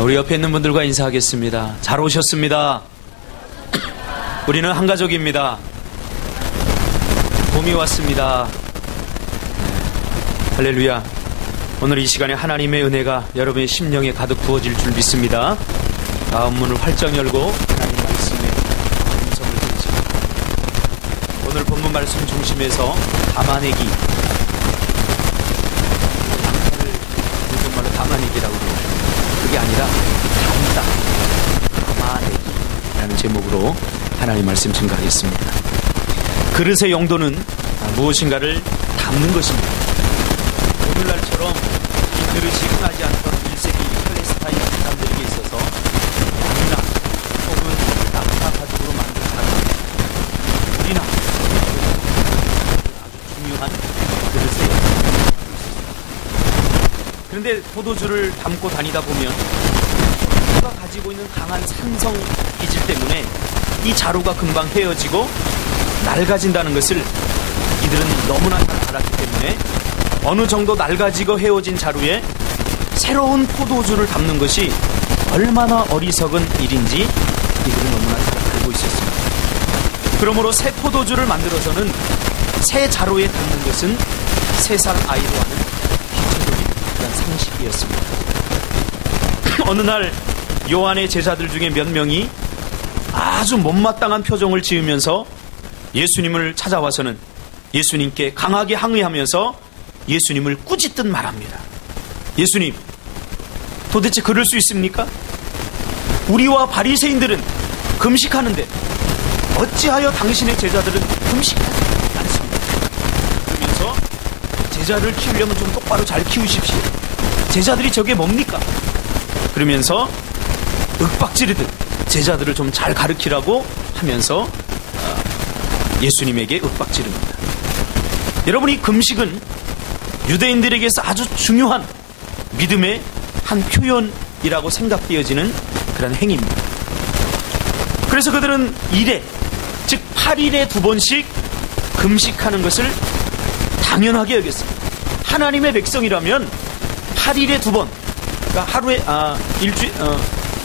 우리 옆에 있는 분들과 인사하겠습니다. 잘 오셨습니다. 우리는 한 가족입니다. 봄이 왔습니다. 할렐루야. 오늘 이 시간에 하나님의 은혜가 여러분의 심령에 가득 부어질 줄 믿습니다. 마음 문을 활짝 열고 하나님 말씀에 음성을 들으십니다. 오늘 본문 말씀 중심에서 담아내기, 양파를 요즘말로 담아내기라고 해요. 그게 아니라 담아내기라는 제목으로 하나님 말씀 증거하겠습니다. 그릇의 용도는 무엇인가를 담는 것입니다. 오늘날처럼 이 그릇이 흔하지 않던 1세기 팔레스타인 사람들에게 있어서 양이나 혹은 낙타 가죽으로 만든 자루, 물이나 아주 중요한 그릇에 있습니다. 그런데 포도주를 담고 다니다 보면 포도가 가지고 있는 강한 산성 기질 때문에 이 자루가 금방 헤어지고 낡아진다는 것을 이들은 너무나 잘 알았기 때문에 어느 정도 낡아지고 헤어진 자루에 새로운 포도주를 담는 것이 얼마나 어리석은 일인지 이들은 너무나 잘 알고 있었습니다. 그러므로 새 포도주를 만들어서는 새 자루에 담는 것은 3살 아이로 하는 기초적인 그런 상식이었습니다. 어느 날 요한의 제자들 중에 몇 명이 아주 못마땅한 표정을 지으면서 예수님을 찾아와서는 예수님께 강하게 항의하면서 예수님을 꾸짖듯 말합니다. 예수님, 도대체 그럴 수 있습니까? 우리와 바리새인들은 금식하는데 어찌하여 당신의 제자들은 금식하지 않습니까? 그러면서 제자를 키우려면 좀 똑바로 잘 키우십시오. 제자들이 저게 뭡니까? 그러면서 윽박지르듯 제자들을 좀 잘 가르치라고 하면서 예수님에게 윽박지릅니다. 여러분, 이 금식은 유대인들에게서 아주 중요한 믿음의 한 표현이라고 생각되어지는 그런 행위입니다. 그래서 그들은 1회, 즉 8일에 2번씩 금식하는 것을 당연하게 여겼습니다. 하나님의 백성이라면 8일에 2번, 그러니까 하루에 일주일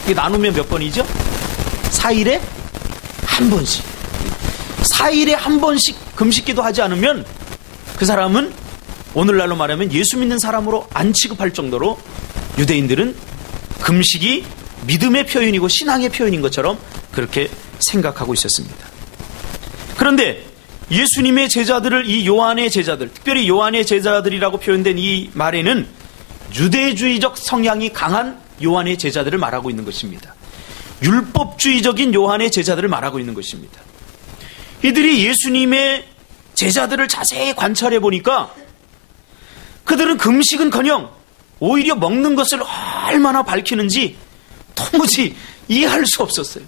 이게 나누면 몇 번이죠? 4일에 1번씩. 4일에 1번씩 금식기도 하지 않으면 그 사람은 오늘날로 말하면 예수 믿는 사람으로 안 취급할 정도로 유대인들은 금식이 믿음의 표현이고 신앙의 표현인 것처럼 그렇게 생각하고 있었습니다. 그런데 예수님의 제자들을, 이 요한의 제자들, 특별히 요한의 제자들이라고 표현된 이 말에는 유대주의적 성향이 강한 요한의 제자들을 말하고 있는 것입니다. 율법주의적인 요한의 제자들을 말하고 있는 것입니다. 이들이 예수님의 제자들을 자세히 관찰해 보니까 그들은 금식은커녕 오히려 먹는 것을 얼마나 밝히는지 도무지 이해할 수 없었어요.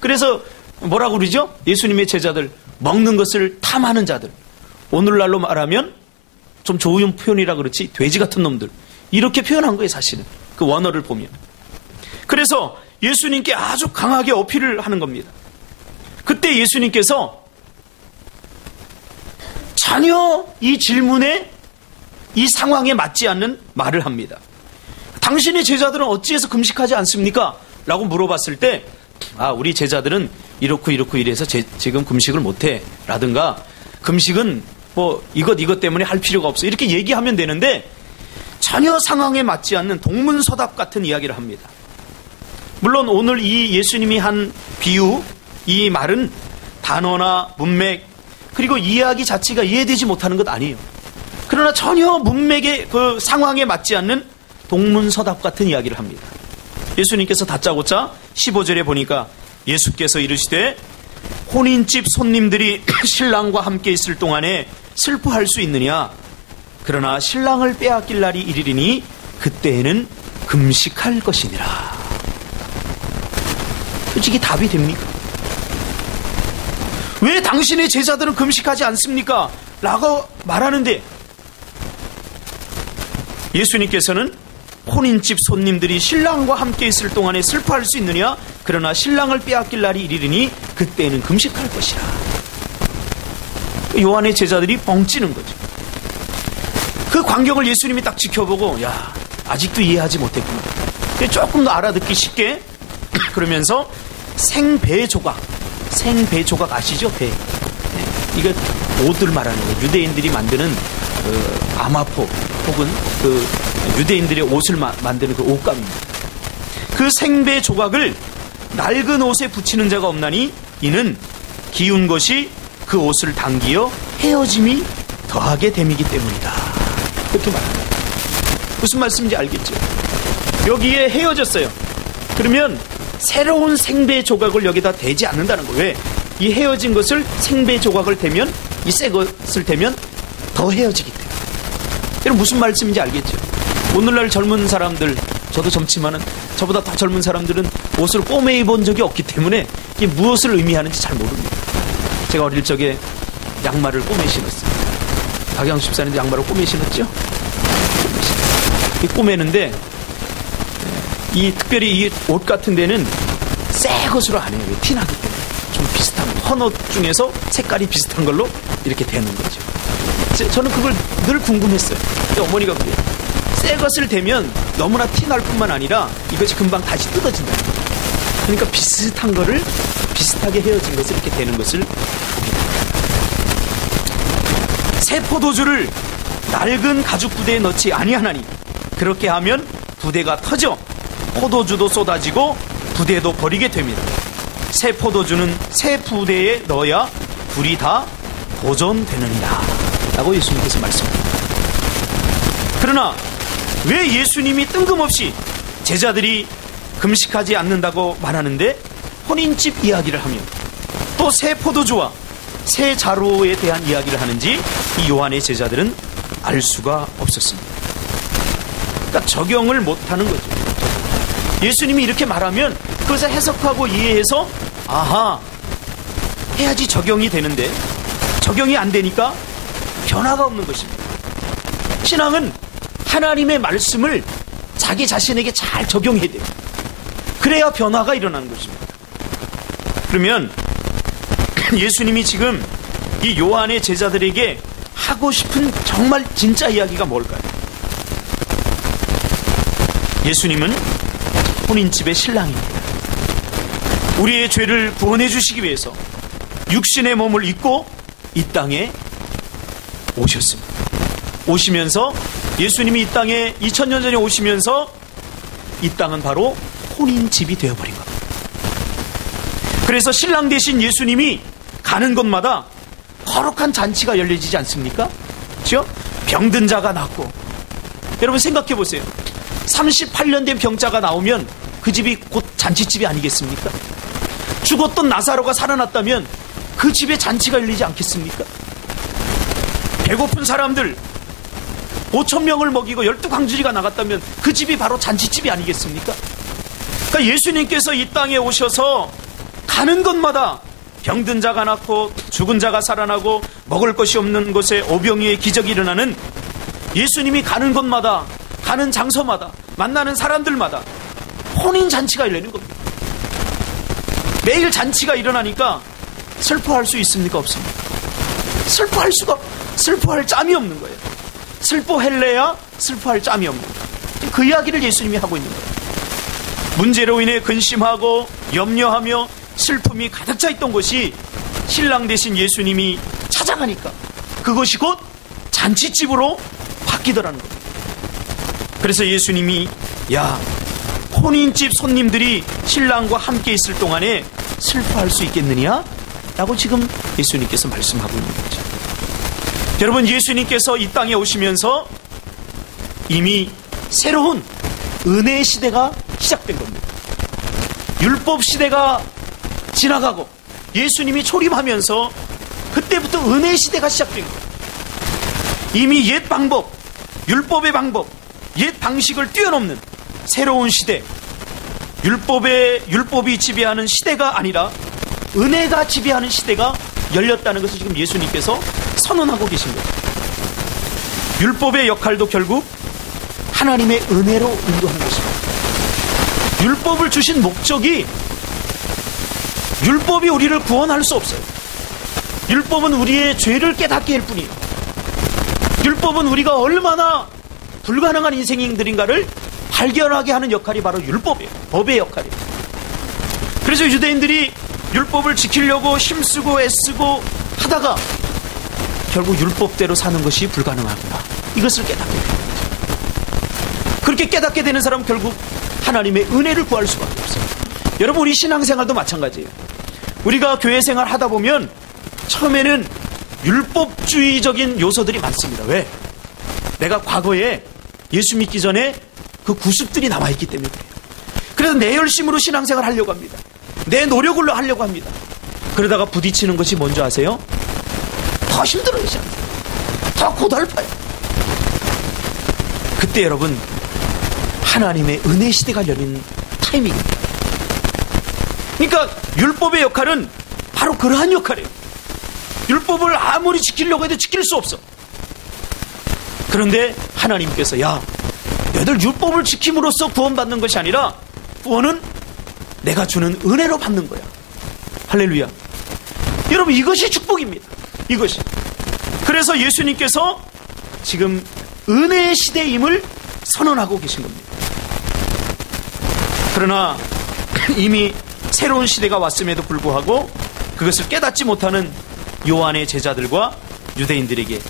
그래서 뭐라고 그러죠? 예수님의 제자들, 먹는 것을 탐하는 자들. 오늘날로 말하면 좀 좋은 표현이라 그렇지 돼지 같은 놈들. 이렇게 표현한 거예요, 사실은. 그 원어를 보면. 그래서 예수님께 아주 강하게 어필을 하는 겁니다. 그때 예수님께서 전혀 이 질문에, 이 상황에 맞지 않는 말을 합니다. 당신의 제자들은 어찌해서 금식하지 않습니까? 라고 물어봤을 때, 우리 제자들은 이렇고 이래서 지금 금식을 못해 라든가, 금식은 뭐 이것 때문에 할 필요가 없어, 이렇게 얘기하면 되는데 전혀 상황에 맞지 않는 동문서답 같은 이야기를 합니다. 물론 오늘 이 예수님이 한 비유, 이 말은 단어나 문맥 그리고 이야기 자체가 이해되지 못하는 것 아니에요. 그러나 전혀 문맥의 그 상황에 맞지 않는 동문서답 같은 이야기를 합니다. 예수님께서 다짜고짜 15절에 보니까 예수께서 이르시되 혼인집 손님들이 신랑과 함께 있을 동안에 슬퍼할 수 있느냐? 그러나 신랑을 빼앗길 날이 이르리니 그때에는 금식할 것이니라. 솔직히 답이 됩니까? 왜 당신의 제자들은 금식하지 않습니까? 라고 말하는데 예수님께서는 혼인집 손님들이 신랑과 함께 있을 동안에 슬퍼할 수 있느냐? 그러나 신랑을 빼앗길 날이 이르리니 그때는 금식할 것이라. 요한의 제자들이 뻥치는 거죠. 그 광경을 예수님이 딱 지켜보고, 야, 아직도 이해하지 못했구나. 조금 더 알아듣기 쉽게 그러면서 생배 조각 아시죠? 배. 이거 옷들 말하는 거예요. 유대인들이 만드는 아마포 혹은 그 유대인들의 옷을 만드는 그 옷감입니다. 그 생배 조각을 낡은 옷에 붙이는 자가 없나니 이는 기운 것이 그 옷을 당기어 헤어짐이 더하게 됨이기 때문이다. 그렇게 말합니다. 무슨 말씀인지 알겠죠? 여기에 헤어졌어요. 그러면 새로운 생배 조각을 여기다 대지 않는다는 거예요. 왜? 이 헤어진 것을 생배 조각을 대면, 이 새 것을 대면 더 헤어지기 때문에. 여러분 무슨 말씀인지 알겠죠? 오늘날 젊은 사람들, 저도 젊지만은 저보다 더 젊은 사람들은 옷을 꼬매 입은 적이 없기 때문에 이게 무엇을 의미하는지 잘 모릅니다. 제가 어릴 적에 양말을 꼬매 신었어요. 박영수 집사님도 양말을 꼬매 신었죠? 꼬매는데 특별히 이 옷 같은 데는 새 것으로 안 해요. 티나기 때문에. 좀 비슷한 헌옷 중에서 색깔이 비슷한 걸로 이렇게 되는 거죠. 저는 그걸 늘 궁금했어요. 근데 어머니가 그래요. 새 것을 대면 너무나 티날 뿐만 아니라 이것이 금방 다시 뜯어진다. 그러니까 비슷한 거를 비슷하게 헤어진 것을 이렇게 되는 것을 새 포도주를 낡은 가죽 부대에 넣지 아니하나니 그렇게 하면 부대가 터져 포도주도 쏟아지고 부대도 버리게 됩니다. 새 포도주는 새 부대에 넣어야 불이 다 보존되느니라 라고 예수님께서 말씀합니다. 그러나 왜 예수님이 뜬금없이 제자들이 금식하지 않는다고 말하는데 혼인집 이야기를 하며 또 새 포도주와 새 자루에 대한 이야기를 하는지 이 요한의 제자들은 알 수가 없었습니다. 그러니까 적용을 못하는 거죠. 예수님이 이렇게 말하면 그것을 해석하고 이해해서 아하 해야지 적용이 되는데 적용이 안 되니까 변화가 없는 것입니다. 신앙은 하나님의 말씀을 자기 자신에게 잘 적용해야 돼요. 그래야 변화가 일어나는 것입니다. 그러면 예수님이 지금 이 요한의 제자들에게 하고 싶은 정말 진짜 이야기가 뭘까요? 예수님은 혼인집의 신랑입니다. 우리의 죄를 구원해 주시기 위해서 육신의 몸을 입고 이 땅에 오셨습니다. 오시면서 예수님이 이 땅에 2000년 전에 오시면서 이 땅은 바로 혼인집이 되어버린 겁니다. 그래서 신랑 되신 예수님이 가는 곳마다 거룩한 잔치가 열려지지 않습니까? 그렇죠? 병든 자가 낫고 여러분 생각해 보세요. 38년 된 병자가 나오면 그 집이 곧 잔치집이 아니겠습니까? 죽었던 나사로가 살아났다면 그 집에 잔치가 열리지 않겠습니까? 배고픈 사람들 5,000명을 먹이고 12광주리가 나갔다면 그 집이 바로 잔치집이 아니겠습니까? 그러니까 예수님께서 이 땅에 오셔서 가는 곳마다 병든 자가 낫고 죽은 자가 살아나고 먹을 것이 없는 곳에 오병이의 기적이 일어나는 예수님이 가는 곳마다 가는 장소마다 만나는 사람들마다 혼인잔치가 열리는 겁니다. 매일 잔치가 일어나니까 슬퍼할 수 있습니까? 없습니까? 슬퍼할 짬이 없는 거예요. 슬퍼할래야 슬퍼할 짬이 없는 거예요. 그 이야기를 예수님이 하고 있는 거예요. 문제로 인해 근심하고 염려하며 슬픔이 가득 차 있던 곳이 신랑 되신 예수님이 찾아가니까 그것이 곧 잔치집으로 바뀌더라는 겁니다. 그래서 예수님이 야 혼인집 손님들이 신랑과 함께 있을 동안에 슬퍼할 수 있겠느냐? 라고 지금 예수님께서 말씀하고 있는 거죠. 여러분 예수님께서 이 땅에 오시면서 이미 새로운 은혜의 시대가 시작된 겁니다. 율법 시대가 지나가고 예수님이 초림하면서 그때부터 은혜의 시대가 시작된 거예요. 이미 옛 방법, 율법의 방법, 옛 방식을 뛰어넘는 새로운 시대, 율법이 지배하는 시대가 아니라 은혜가 지배하는 시대가 열렸다는 것을 지금 예수님께서 선언하고 계신 거죠. 율법의 역할도 결국 하나님의 은혜로 인도하는 것입니다. 율법을 주신 목적이 율법이 우리를 구원할 수 없어요. 율법은 우리의 죄를 깨닫게 할 뿐이에요. 율법은 우리가 얼마나 불가능한 인생들인가를 발견하게 하는 역할이 바로 율법이에요. 법의 역할이에요. 그래서 유대인들이 율법을 지키려고 힘쓰고 애쓰고 하다가 결국 율법대로 사는 것이 불가능하구나, 이것을 깨닫게 됩니다. 그렇게 깨닫게 되는 사람은 결국 하나님의 은혜를 구할 수밖에 없어요. 여러분, 우리 신앙생활도 마찬가지예요. 우리가 교회 생활 하다 보면 처음에는 율법주의적인 요소들이 많습니다. 왜? 내가 과거에 예수 믿기 전에 그 구습들이 남아있기 때문에 그래요. 그래서 내 열심으로 신앙생활 하려고 합니다. 내 노력으로 하려고 합니다. 그러다가 부딪히는 것이 뭔지 아세요? 더 힘들어요. 더 고달파요. 그때 여러분, 하나님의 은혜 시대가 열린 타이밍입니다. 그러니까 율법의 역할은 바로 그러한 역할이에요. 율법을 아무리 지키려고 해도 지킬 수 없어. 그런데 하나님께서 야, 너희들 율법을 지킴으로써 구원받는 것이 아니라 구원은 내가 주는 은혜로 받는 거야. 할렐루야. 여러분, 이것이 축복입니다. 이것이. 그래서 예수님께서 지금 은혜의 시대임을 선언하고 계신 겁니다. 그러나 이미 새로운 시대가 왔음에도 불구하고 그것을 깨닫지 못하는 요한의 제자들과 유대인들에게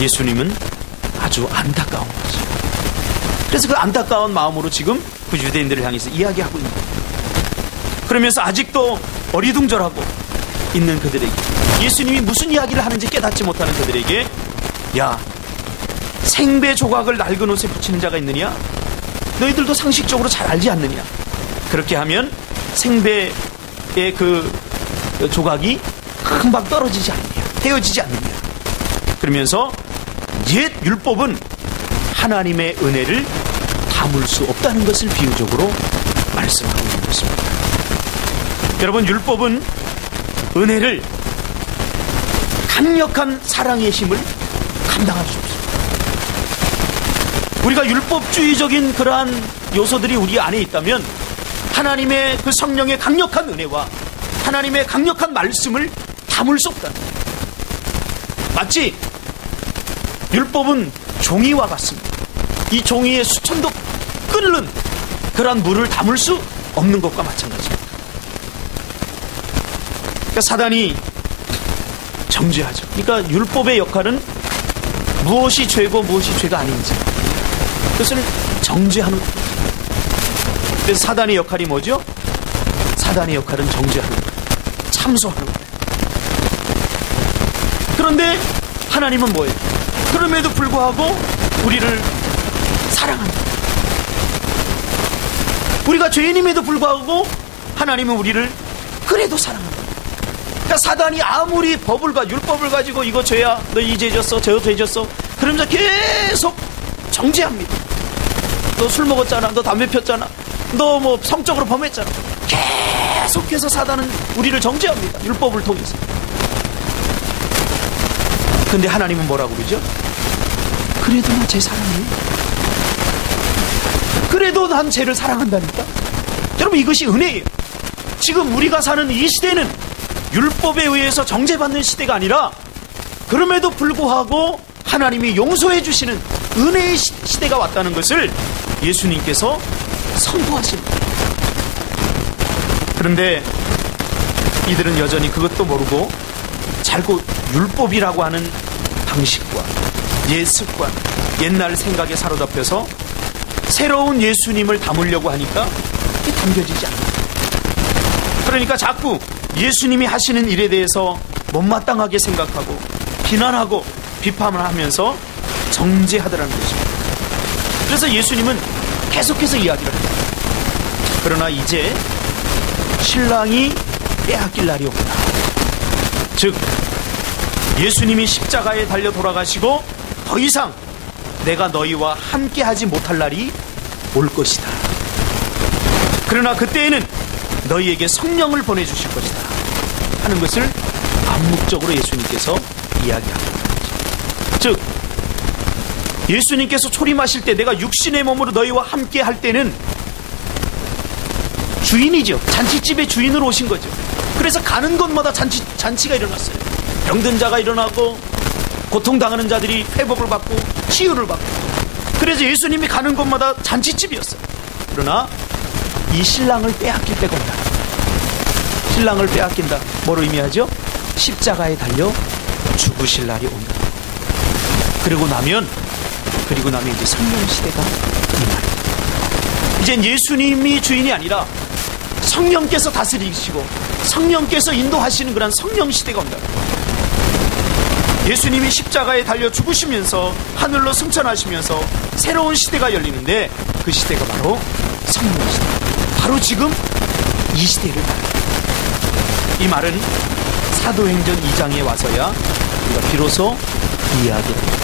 예수님은 아주 안타까운 거죠. 그래서 그 안타까운 마음으로 지금 그 유대인들을 향해서 이야기하고 있는 거예요. 그러면서 아직도 어리둥절하고 있는 그들에게, 예수님이 무슨 이야기를 하는지 깨닫지 못하는 그들에게, 야, 생배 조각을 낡은 옷에 붙이는 자가 있느냐? 너희들도 상식적으로 잘 알지 않느냐? 그렇게 하면 생배의 그 조각이 금방 떨어지지 않느냐? 헤어지지 않느냐? 그러면서 옛 율법은 하나님의 은혜를 담을 수 없다는 것을 비유적으로 말씀하고 있는 것입니다. 여러분, 율법은 은혜를, 강력한 사랑의 힘을 감당할 수 없습니다. 우리가 율법주의적인 그러한 요소들이 우리 안에 있다면 하나님의 그 성령의 강력한 은혜와 하나님의 강력한 말씀을 담을 수 없다는 거예요. 마치 율법은 종이와 같습니다. 이 종이에 수천도 끓는 그러한 물을 담을 수 없는 것과 마찬가지입니다. 그러니까 사단이 정죄하죠. 그러니까 율법의 역할은 무엇이 죄고 무엇이 죄가 아닌지 그것을 정죄하는 거예요. 그래서 사단의 역할이 뭐죠? 사단의 역할은 정죄하는 거예요. 참소하는 거예요. 그런데 하나님은 뭐예요? 그럼에도 불구하고 우리를 사랑합니다. 우리가 죄인임에도 불구하고 하나님은 우리를 그래도 사랑합니다. 그러니까 사단이 아무리 율법을 가지고 이거 죄야, 너 이 죄 졌어, 저 죄 졌어, 그러면서 계속 정죄합니다. 너 술 먹었잖아, 너 담배 폈잖아, 너 뭐 성적으로 범했잖아. 계속해서 사단은 우리를 정죄합니다. 율법을 통해서. 근데 하나님은 뭐라고 그러죠? 그래도 나 죄 사랑해. 그래도 난 죄를 사랑한다니까. 여러분, 이것이 은혜예요. 지금 우리가 사는 이 시대는 율법에 의해서 정죄받는 시대가 아니라 그럼에도 불구하고 하나님이 용서해 주시는 은혜의 시대가 왔다는 것을 예수님께서 선포하십니다. 그런데 이들은 여전히 그것도 모르고 자꾸 율법이라고 하는 방식과 옛 습관, 옛날 생각에 사로잡혀서 새로운 예수님을 담으려고 하니까 이게 담겨지지 않아요. 그러니까 자꾸 예수님이 하시는 일에 대해서 못마땅하게 생각하고 비난하고 비판을 하면서 정죄하더라는 것입니다. 그래서 예수님은 계속해서 이야기를 합니다. 그러나 이제 신랑이 빼앗길 날이 오구나. 즉 예수님이 십자가에 달려 돌아가시고 더 이상 내가 너희와 함께하지 못할 날이 올 것이다. 그러나 그때에는 너희에게 성령을 보내주실 것이다 하는 것을 암묵적으로 예수님께서 이야기합니다. 즉 예수님께서 초림하실 때 내가 육신의 몸으로 너희와 함께 할 때는 주인이죠. 잔치집의 주인으로 오신 거죠. 그래서 가는 곳마다 잔치가 일어났어요. 병든 자가 일어나고 고통당하는 자들이 회복을 받고 치유를 받고 그래서 예수님이 가는 곳마다 잔치집이었어요. 그러나 이 신랑을 빼앗길 때가 온다. 신랑을 빼앗긴다. 뭐로 의미하죠? 십자가에 달려 죽으실 날이 온다. 그리고 나면 이제 성령 시대가 임합니다. 이젠 예수님이 주인이 아니라 성령께서 다스리시고 성령께서 인도하시는 그런 성령 시대가 온다. 예수님이 십자가에 달려 죽으시면서 하늘로 승천하시면서 새로운 시대가 열리는데 그 시대가 바로 성령 시대. 바로 지금 이 시대를 말합니다. 이 말은 사도행전 2장에 와서야 우리가 비로소 이해하게 됩니다.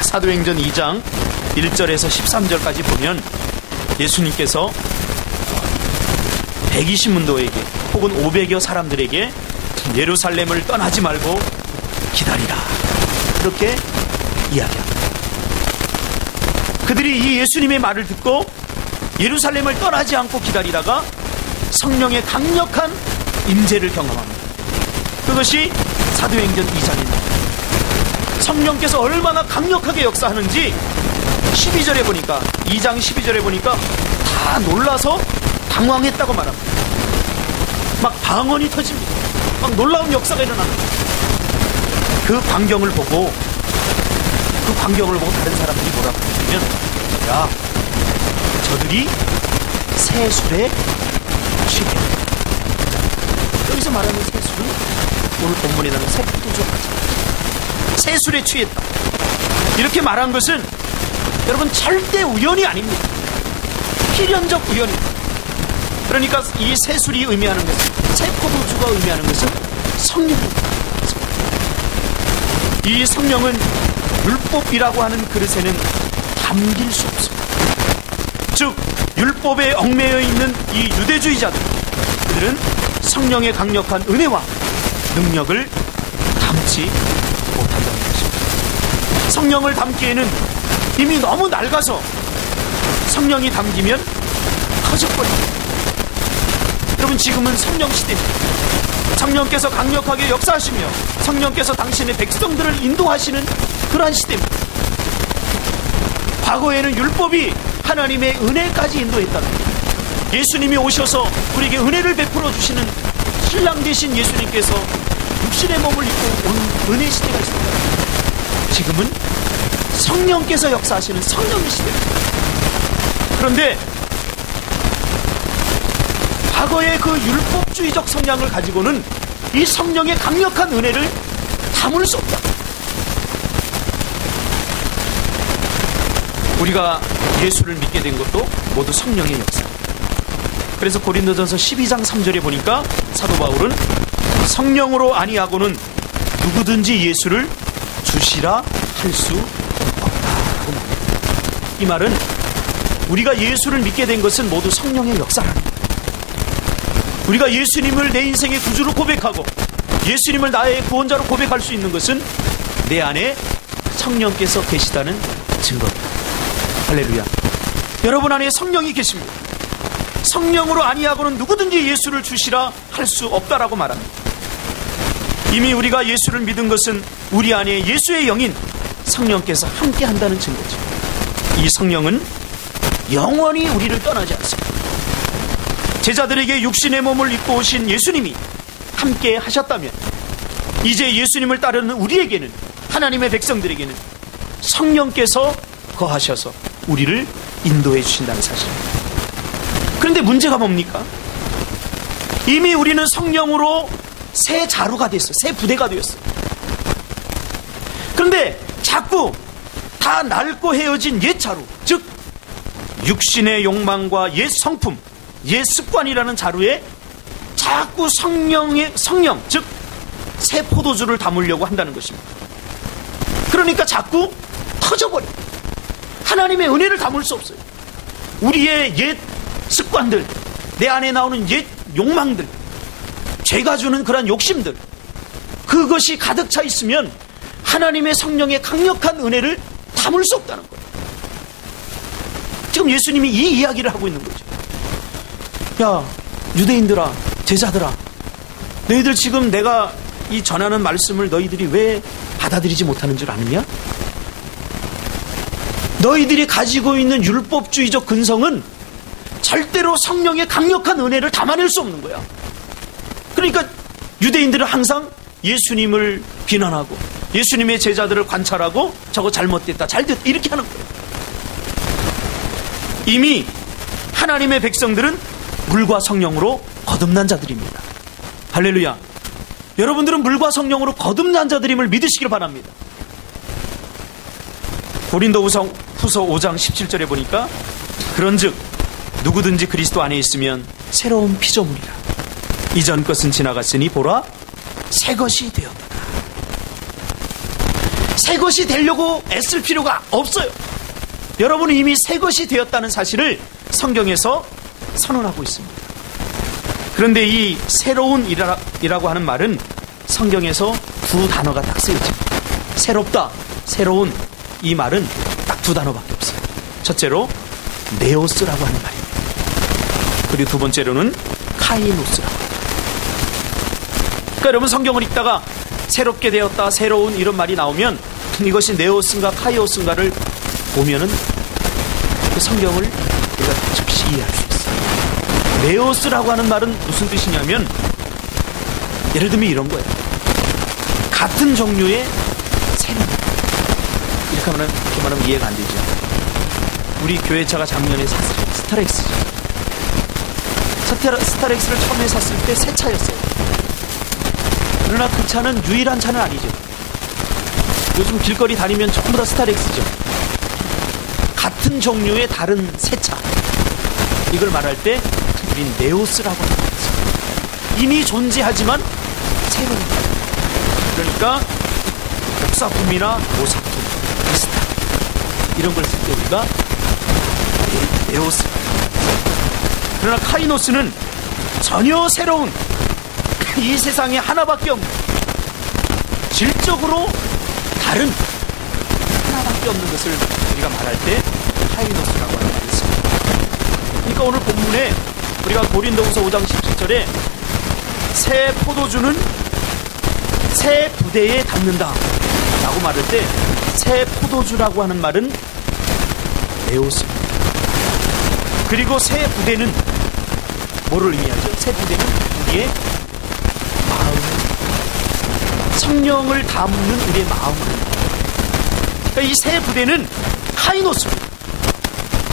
사도행전 2장 1절에서 13절까지 보면 예수님께서 120문도에게 혹은 500여 사람들에게 예루살렘을 떠나지 말고 기다리라, 그렇게 이야기합니다. 그들이 이 예수님의 말을 듣고 예루살렘을 떠나지 않고 기다리다가 성령의 강력한 임재를 경험합니다. 그것이 사도행전 2장에 나옵니다. 성령께서 얼마나 강력하게 역사하는지 12절에 보니까, 2장 12절에 보니까 다 놀라서 당황했다고 말합니다. 막 방언이 터집니다. 막 놀라운 역사가 일어납니다. 그 광경을 보고 다른 사람들이 뭐라고 하냐면, 야, 저들이 새 술에 취해. 여기서 말하는 새 술은 오늘 본문에 나오는 새 포도주 같아. 새 술에 취했다. 이렇게 말한 것은 여러분 절대 우연이 아닙니다. 필연적 우연입니다. 그러니까 이 새 술이 의미하는 것은, 새 포도주가 의미하는 것은 성령입니다. 이 성령은 율법이라고 하는 그릇에는 담길 수 없습니다. 즉 율법에 얽매여 있는 이 유대주의자들, 그들은 성령의 강력한 은혜와 능력을 담지 못한다는 것입니다. 성령을 담기에는 이미 너무 낡아서 성령이 담기면 터져버립니다. 여러분, 지금은 성령 시대입니다. 성령께서 강력하게 역사하시며 성령께서 당신의 백성들을 인도하시는 그러한 시대입니다. 과거에는 율법이 하나님의 은혜까지 인도했다는 거예요. 예수님이 오셔서 우리에게 은혜를 베풀어 주시는 신랑 되신 예수님께서 육신의 몸을 입고 온 은혜 시대가 있습니다. 지금은 성령께서 역사하시는 성령의 시대입니다. 그런데 과거의 그 율법주의적 성향을 가지고는 이 성령의 강력한 은혜를 담을 수 없다. 우리가 예수를 믿게 된 것도 모두 성령의 역사입니다. 그래서 고린도전서 12장 3절에 보니까 사도 바울은 성령으로 아니하고는 누구든지 예수를 주시라 할 수 없다고 말합니다. 이 말은 우리가 예수를 믿게 된 것은 모두 성령의 역사라는 겁니다. 우리가 예수님을 내 인생의 구주로 고백하고 예수님을 나의 구원자로 고백할 수 있는 것은 내 안에 성령께서 계시다는 증거입니다. 할렐루야. 여러분 안에 성령이 계십니다. 성령으로 아니하고는 누구든지 예수를 주시라 할 수 없다라고 말합니다. 이미 우리가 예수를 믿은 것은 우리 안에 예수의 영인 성령께서 함께 한다는 증거죠. 이 성령은 영원히 우리를 떠나지 않습니다. 제자들에게 육신의 몸을 입고 오신 예수님이 함께 하셨다면 이제 예수님을 따르는 우리에게는, 하나님의 백성들에게는 성령께서 거하셔서 우리를 인도해 주신다는 사실입니다. 그런데 문제가 뭡니까? 이미 우리는 성령으로 새 자루가 됐어요. 새 부대가 되었어요. 그런데 자꾸 다 낡고 헤어진 옛 자루, 즉 육신의 욕망과 옛 성품, 옛 습관이라는 자루에 자꾸 성령, 즉 새 포도주를 담으려고 한다는 것입니다. 그러니까 자꾸 터져버려요. 하나님의 은혜를 담을 수 없어요. 우리의 옛 습관들, 내 안에 나오는 옛 욕망들, 죄가 주는 그런 욕심들, 그것이 가득 차 있으면 하나님의 성령의 강력한 은혜를 담을 수 없다는 거예요. 지금 예수님이 이 이야기를 하고 있는 거죠. 야, 유대인들아, 제자들아, 너희들 지금 내가 이 전하는 말씀을 너희들이 왜 받아들이지 못하는 줄 아느냐? 너희들이 가지고 있는 율법주의적 근성은 절대로 성령의 강력한 은혜를 담아낼 수 없는 거야. 그러니까 유대인들은 항상 예수님을 비난하고 예수님의 제자들을 관찰하고 저거 잘못됐다, 잘됐다 이렇게 하는 거예요. 이미 하나님의 백성들은 물과 성령으로 거듭난 자들입니다. 할렐루야. 여러분들은 물과 성령으로 거듭난 자들임을 믿으시길 바랍니다. 고린도후서 5장 17절에 보니까 그런즉 누구든지 그리스도 안에 있으면 새로운 피조물이라. 이전 것은 지나갔으니 보라 새 것이 되었다. 새 것이 되려고 애쓸 필요가 없어요. 여러분은 이미 새 것이 되었다는 사실을 성경에서 선언하고 있습니다. 그런데 이 새로운이라고 하는 말은 성경에서 두 단어가 딱 쓰여집니다. 새롭다, 새로운, 이 말은 딱 두 단어밖에 없어요. 첫째로 네오스라고 하는 말입니다. 그리고 두 번째로는 카이노스라고 합니다. 그러니까 여러분 성경을 읽다가 새롭게 되었다, 새로운 이런 말이 나오면 이것이 네오스인가 카이오스인가를 보면은 그 성경을 우리가 즉시 이해할 수 있어요. 네오스라고 하는 말은 무슨 뜻이냐면 예를 들면 이런 거예요. 같은 종류의 새로운, 이렇게 말하면 이해가 안 되죠. 우리 교회차가 작년에 샀어요. 스타렉스죠. 스타렉스를 처음에 샀을 때 새 차였어요. 그러나 그 차는 유일한 차는 아니죠. 요즘 길거리 다니면 전부 다 스타렉스죠. 같은 종류의 다른 새 차, 이걸 말할 때 우린 네오스라고 합니다. 이미 존재하지만 새로운 차. 그러니까 복사품이나 모사품, 비슷한 이런 걸 쓸 때 우리가 네오스. 그러나 카이노스는 전혀 새로운, 이 세상에 하나밖에 없는, 질적으로 다른 하나밖에 없는 것을 우리가 말할 때 카이노스라고 하는 말이 있습니다. 그러니까 오늘 본문에 우리가 고린도후서 5장 17절에 새 포도주는 새 부대에 담는다 라고 말할 때 새 포도주라고 하는 말은 네오스입니다. 그리고 새 부대는 뭐를 의미하죠? 새 부대는 우리의 마음, 성령을 담는 우리의 마음을. 그러니까 이 새 부대는 카이노스입니다.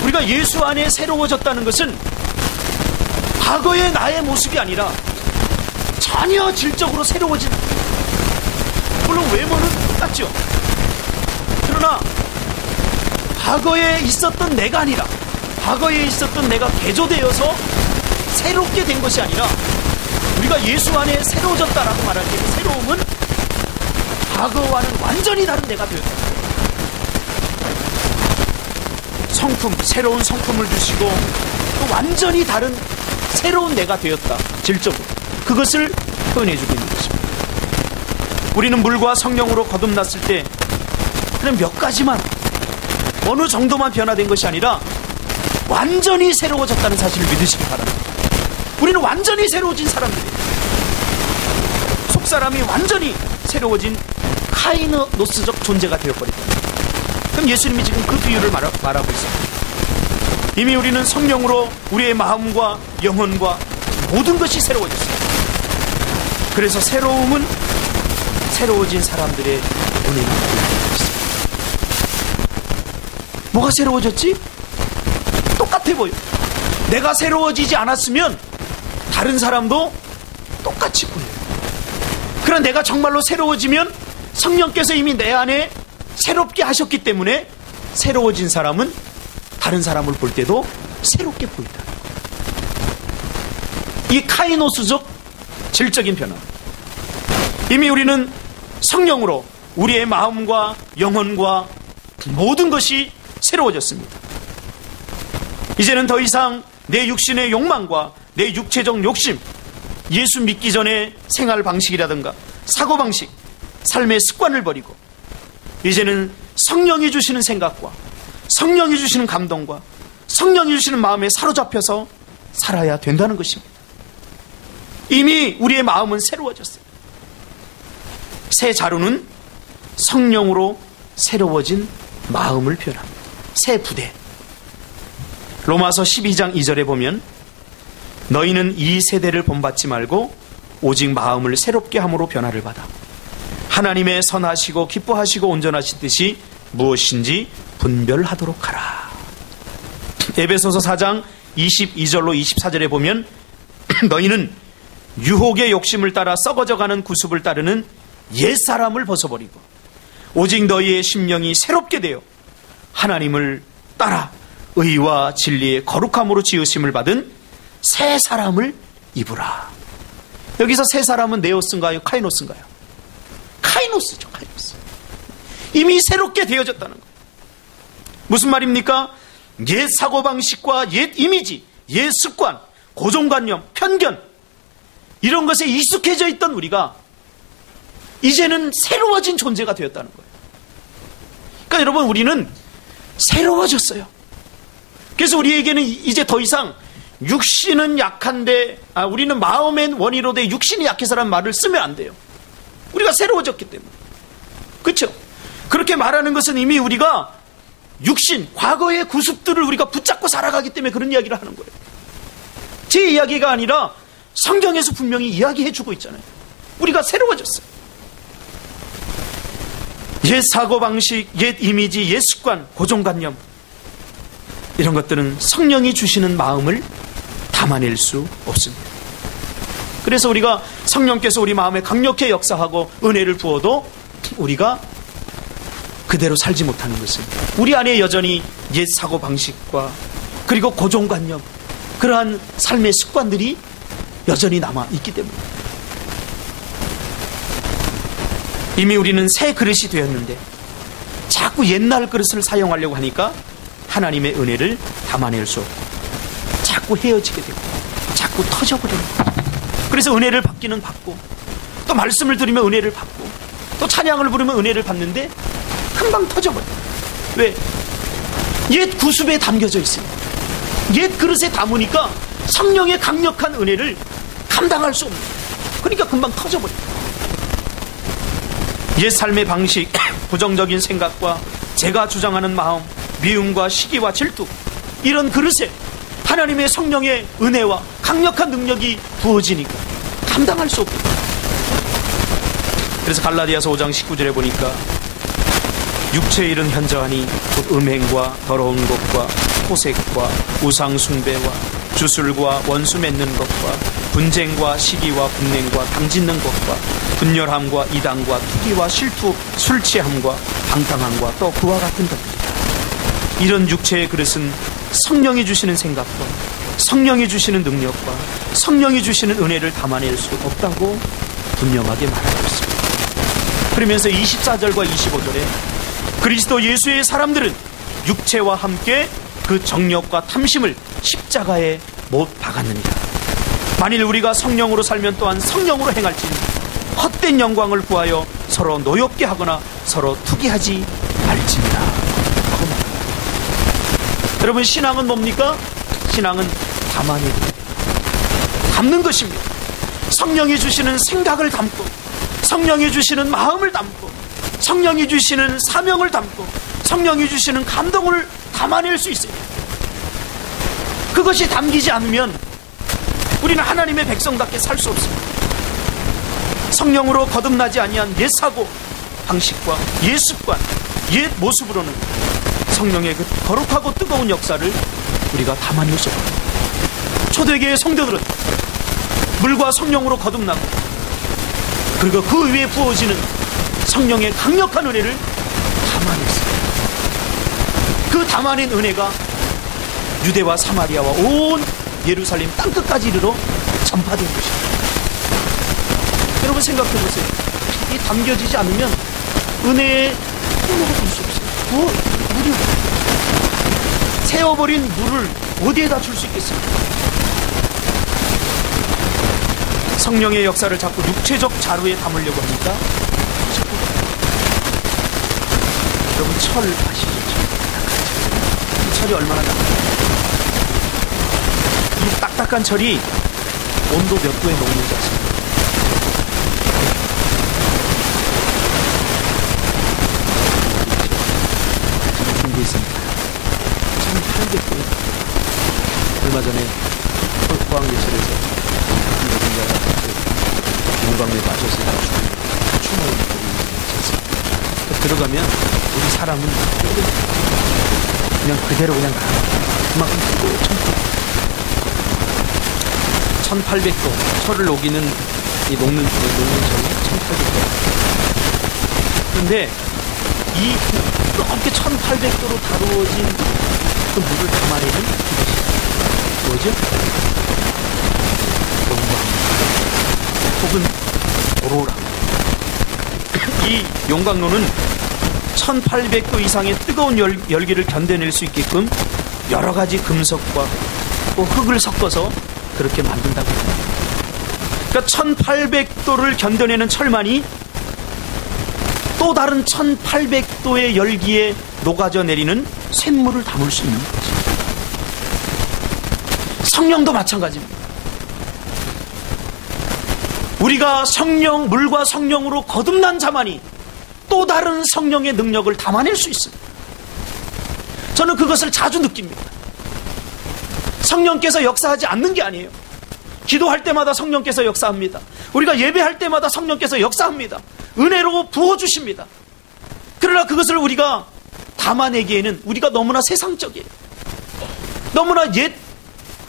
우리가 예수 안에 새로워졌다는 것은 과거의 나의 모습이 아니라 전혀 질적으로 새로워진, 물론 외모는 똑같죠. 그러나 과거에 있었던 내가 아니라, 과거에 있었던 내가 개조되어서 새롭게 된 것이 아니라 우리가 예수 안에 새로워졌다라고 말할 때 그 새로움은 과거와는 완전히 다른 내가 되었다. 성품, 새로운 성품을 주시고 또 완전히 다른 새로운 내가 되었다. 질적으로 그것을 표현해주고 있는 것입니다. 우리는 물과 성령으로 거듭났을 때 그냥 몇 가지만, 어느 정도만 변화된 것이 아니라 완전히 새로워졌다는 사실을 믿으시기 바랍니다. 우리는 완전히 새로워진 사람들이에요. 속사람이 완전히 새로워진 카이노스적 존재가 되어버렸다. 그럼 예수님이 지금 그 비유를 말하고 있습니다. 이미 우리는 성령으로 우리의 마음과 영혼과 모든 것이 새로워졌습니다. 그래서 새로움은 새로워진 사람들의 은혜가 있습니다. 뭐가 새로워졌지? 똑같아 보여. 내가 새로워지지 않았으면 다른 사람도 똑같이 보여요. 그러나 내가 정말로 새로워지면 성령께서 이미 내 안에 새롭게 하셨기 때문에 새로워진 사람은 다른 사람을 볼 때도 새롭게 보인다. 이 카이노스적 질적인 변화. 이미 우리는 성령으로 우리의 마음과 영혼과 모든 것이 새로워졌습니다. 이제는 더 이상 내 육신의 욕망과 내 육체적 욕심, 예수 믿기 전의 생활 방식이라든가 사고방식, 삶의 습관을 버리고 이제는 성령이 주시는 생각과 성령이 주시는 감동과 성령이 주시는 마음에 사로잡혀서 살아야 된다는 것입니다. 이미 우리의 마음은 새로워졌어요. 새 자루는 성령으로 새로워진 마음을 표현합니다. 새 부대. 로마서 12장 2절에 보면 너희는 이 세대를 본받지 말고 오직 마음을 새롭게 함으로 변화를 받아 하나님의 선하시고 기뻐하시고 온전하신 뜻이 무엇인지 분별하도록 하라. 에베소서 4장 22절로 24절에 보면 너희는 유혹의 욕심을 따라 썩어져가는 구습을 따르는 옛사람을 벗어버리고 오직 너희의 심령이 새롭게 되어 하나님을 따라 의와 진리의 거룩함으로 지으심을 받은 새 사람을 입으라. 여기서 새 사람은 네오스인가요? 카이노스인가요? 카이노스죠. 카이노스. 이미 새롭게 되어졌다는 거예요. 무슨 말입니까? 옛 사고방식과 옛 이미지, 옛 습관, 고정관념, 편견 이런 것에 익숙해져 있던 우리가 이제는 새로워진 존재가 되었다는 거예요. 그러니까 여러분 우리는 새로워졌어요. 그래서 우리에게는 이제 더 이상 육신은 약한데 우리는 마음의 원이로 돼 육신이 약해서라는 말을 쓰면 안 돼요. 우리가 새로워졌기 때문에. 그렇죠? 그렇게 말하는 것은 이미 우리가 육신, 과거의 구습들을 우리가 붙잡고 살아가기 때문에 그런 이야기를 하는 거예요. 제 이야기가 아니라 성경에서 분명히 이야기해 주고 있잖아요. 우리가 새로워졌어요. 옛 사고방식, 옛 이미지, 옛 습관, 고정관념 이런 것들은 성령이 주시는 마음을 담아낼 수 없습니다. 그래서 우리가 성령께서 우리 마음에 강력히 역사하고 은혜를 부어도 우리가 그대로 살지 못하는 것은 우리 안에 여전히 옛 사고방식과 그리고 고정관념 그러한 삶의 습관들이 여전히 남아있기 때문입니다. 이미 우리는 새 그릇이 되었는데 자꾸 옛날 그릇을 사용하려고 하니까 하나님의 은혜를 담아낼 수 없고 자꾸 헤어지게 되고 자꾸 터져버리는 거예요. 그래서 은혜를 받기는 받고 또 말씀을 들으면 은혜를 받고 또 찬양을 부르면 은혜를 받는데 금방 터져버려요. 왜? 옛 구습에 담겨져 있습니다. 옛 그릇에 담으니까 성령의 강력한 은혜를 감당할 수 없는 거예요. 그러니까 금방 터져버려요. 옛 삶의 방식, 부정적인 생각과 제가 주장하는 마음, 미움과 시기와 질투 이런 그릇에 하나님의 성령의 은혜와 강력한 능력이 부어지니까 감당할 수 없거든요. 그래서 갈라디아서 5장 19절에 보니까 육체의 일은 현저하니 곧 음행과 더러운 것과 호색과 우상 숭배와 주술과 원수 맺는 것과 분쟁과 시기와 분냉과 당짓는 것과 분열함과 이단과 투기와 실투 술 취함과 방탕함과 또 그와 같은 것들이다. 이런 육체의 그릇은 성령이 주시는 생각과 성령이 주시는 능력과 성령이 주시는 은혜를 담아낼 수 없다고 분명하게 말하고 있습니다. 그러면서 24절과 25절에 그리스도 예수의 사람들은 육체와 함께 그 정욕과 탐심을 십자가에 못 박았느니라. 만일 우리가 성령으로 살면 또한 성령으로 행할지니 헛된 영광을 구하여 서로 노엽게 하거나 서로 투기하지 말지니라. 여러분 신앙은 뭡니까? 신앙은 담아내는 거예요. 담는 것입니다. 성령이 주시는 생각을 담고 성령이 주시는 마음을 담고 성령이 주시는 사명을 담고 성령이 주시는 감동을 담아낼 수 있어요. 그것이 담기지 않으면 우리는 하나님의 백성답게 살 수 없습니다. 성령으로 거듭나지 아니한 옛 사고 방식과 옛 습관 옛 모습으로는 성령의 그 거룩하고 뜨거운 역사를 우리가 담아낼 수 없습니다. 초대교회 성도들은 물과 성령으로 거듭나고 그리고 그 위에 부어지는 성령의 강력한 은혜를 담아냈습니다. 그 담아낸 은혜가 유대와 사마리아와 온 예루살렘 땅끝까지 이르러 전파된 것입니다. 여러분 생각해 보세요. 이 담겨지지 않으면 은혜의 통로가 될 수 없어요. 물이 새어버린 물을 어디에다 줄 수 있겠습니까? 성령의 역사를 자꾸 육체적 자루에 담으려고 하니까 여러분 철 아시죠? 이 철이 얼마나 딱딱해요? 이 딱딱한 철이 온도 몇 도에 녹는지 아십니까? 준비했습니다. 포항예술에서 용광로에 빠져서 춤을 추고 들어가면 우리 사람은 그냥 그대로 그냥 가. 그만큼 뜨거워. 1800도 철을 녹이는 이 녹는 철이 1800도. 그런데 이 뜨겁게 1800도로 다루어진 그 물을 담아내는 이것이 뭐죠? 용광로 혹은 오로라. 이 용광로는 1800도 이상의 뜨거운 열기를 견뎌낼 수 있게끔 여러 가지 금속과 또 흙을 섞어서 그렇게 만든다고 합니다. 그러니까 1800도를 견뎌내는 철만이 또 다른 1800도의 열기에 녹아져 내리는 쇳물을 담을 수 있는 거죠. 성령도 마찬가지입니다. 우리가 물과 성령으로 거듭난 자만이 또 다른 성령의 능력을 담아낼 수 있습니다. 저는 그것을 자주 느낍니다. 성령께서 역사하지 않는 게 아니에요. 기도할 때마다 성령께서 역사합니다. 우리가 예배할 때마다 성령께서 역사합니다. 은혜로 부어주십니다. 그러나 그것을 우리가 담아내기에는 우리가 너무나 세상적이에요. 너무나 옛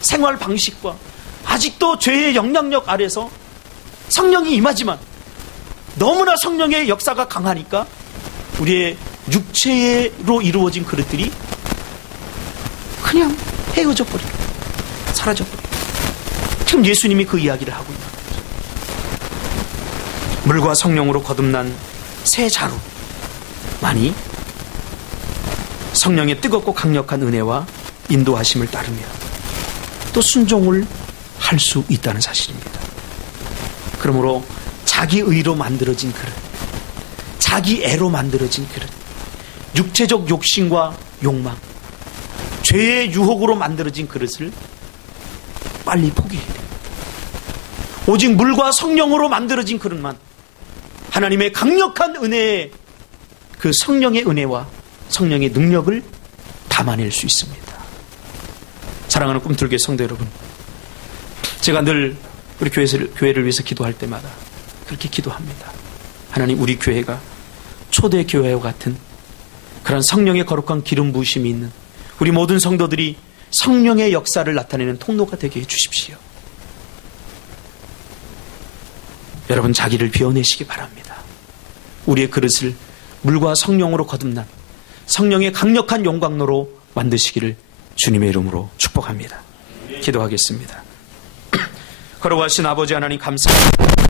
생활 방식과 아직도 죄의 영향력 아래서 성령이 임하지만 너무나 성령의 역사가 강하니까 우리의 육체로 이루어진 그릇들이 그냥 헤어져 버리고 사라져 버리고. 지금 예수님이 그 이야기를 하고 있는 거죠. 물과 성령으로 거듭난 새 자루만이 성령의 뜨겁고 강력한 은혜와 인도하심을 따르며 또 순종을 할 수 있다는 사실입니다. 그러므로 자기 의로 만들어진 그릇, 자기 애로 만들어진 그릇, 육체적 욕심과 욕망, 죄의 유혹으로 만들어진 그릇을 빨리 포기해야 됩니다. 오직 물과 성령으로 만들어진 그릇만 하나님의 강력한 은혜의 그 성령의 은혜와 성령의 능력을 담아낼 수 있습니다. 사랑하는 꿈틀교회 성도 여러분, 제가 늘 우리 교회를 위해서 기도할 때마다 그렇게 기도합니다. 하나님, 우리 교회가 초대 교회와 같은 그런 성령의 거룩한 기름 부으심이 있는 우리 모든 성도들이 성령의 역사를 나타내는 통로가 되게 해주십시오. 여러분, 자기를 비워내시기 바랍니다. 우리의 그릇을 물과 성령으로 거듭난 성령의 강력한 용광로로 만드시기를 주님의 이름으로 축복합니다. 기도하겠습니다. 걸어가신 아버지 하나님 감사합니다.